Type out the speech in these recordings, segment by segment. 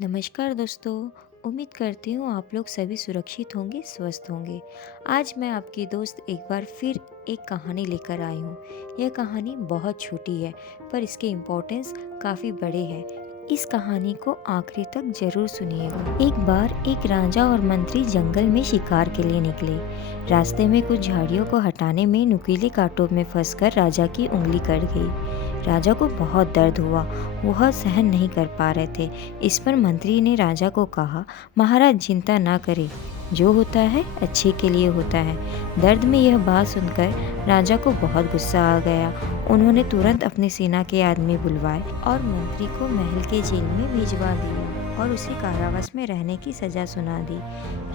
नमस्कार दोस्तों। उम्मीद करती हूँ आप लोग सभी सुरक्षित होंगे, स्वस्थ होंगे। आज मैं आपकी दोस्त एक बार फिर एक कहानी लेकर आई हूँ। यह कहानी बहुत छोटी है पर इसके इम्पोर्टेंस काफ़ी बड़े हैं। इस कहानी को आखिरी तक जरूर सुनिएगा। एक बार एक राजा और मंत्री जंगल में शिकार के लिए निकले। रास्ते में कुछ झाड़ियों को हटाने में नुकीले कांटों में फंसकर राजा की उंगली कट गई। राजा को बहुत दर्द हुआ, वह सहन नहीं कर पा रहे थे। इस पर मंत्री ने राजा को कहा, महाराज चिंता ना करें, जो होता है अच्छे के लिए होता है। दर्द में यह बात सुनकर राजा को बहुत गुस्सा आ गया। उन्होंने तुरंत अपने सेना के आदमी बुलवाए और मंत्री को महल के जेल में भिजवा दिया और उसे कारावास में रहने की सजा सुना दी।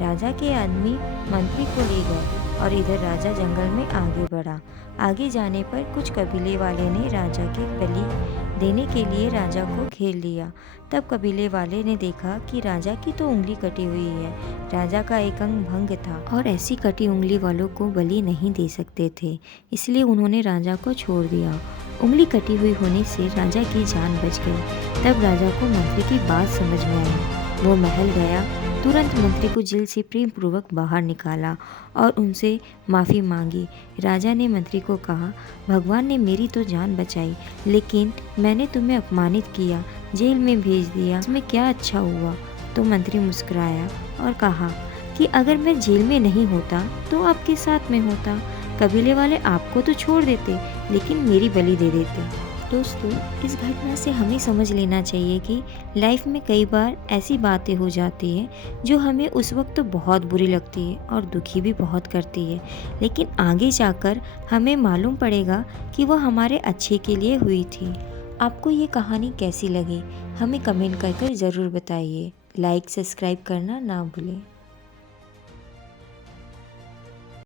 राजा के आदमी मंत्री को ले गए और इधर राजा जंगल में आगे बढ़ा। आगे जाने पर कुछ कबीले वाले ने राजा के बलि देने के लिए राजा को घेर लिया। तब कबीले वाले ने देखा कि राजा की तो उंगली कटी हुई है। राजा का एक अंग भंग था और ऐसी कटी उंगली वालों को बलि नहीं दे सकते थे, इसलिए उन्होंने राजा को छोड़ दिया। उंगली कटी हुई होने से राजा की जान बच गई। तब राजा को मंत्री की बात समझ में आई। वो महल गया, तुरंत मंत्री को जेल से प्रेम पूर्वक बाहर निकाला और उनसे माफ़ी मांगी। राजा ने मंत्री को कहा, भगवान ने मेरी तो जान बचाई, लेकिन मैंने तुम्हें अपमानित किया, जेल में भेज दिया, इसमें क्या अच्छा हुआ। तो मंत्री मुस्कुराया और कहा कि अगर मैं जेल में नहीं होता तो आपके साथ में होता। कबीले वाले आपको तो छोड़ देते, लेकिन मेरी बलि दे देते। दोस्तों, इस घटना से हमें समझ लेना चाहिए कि लाइफ में कई बार ऐसी बातें हो जाती हैं जो हमें उस वक्त तो बहुत बुरी लगती है और दुखी भी बहुत करती है, लेकिन आगे जाकर हमें मालूम पड़ेगा कि वह हमारे अच्छे के लिए हुई थी। आपको ये कहानी कैसी लगी हमें कमेंट कर ज़रूर बताइए। लाइक सब्सक्राइब करना ना भूलें।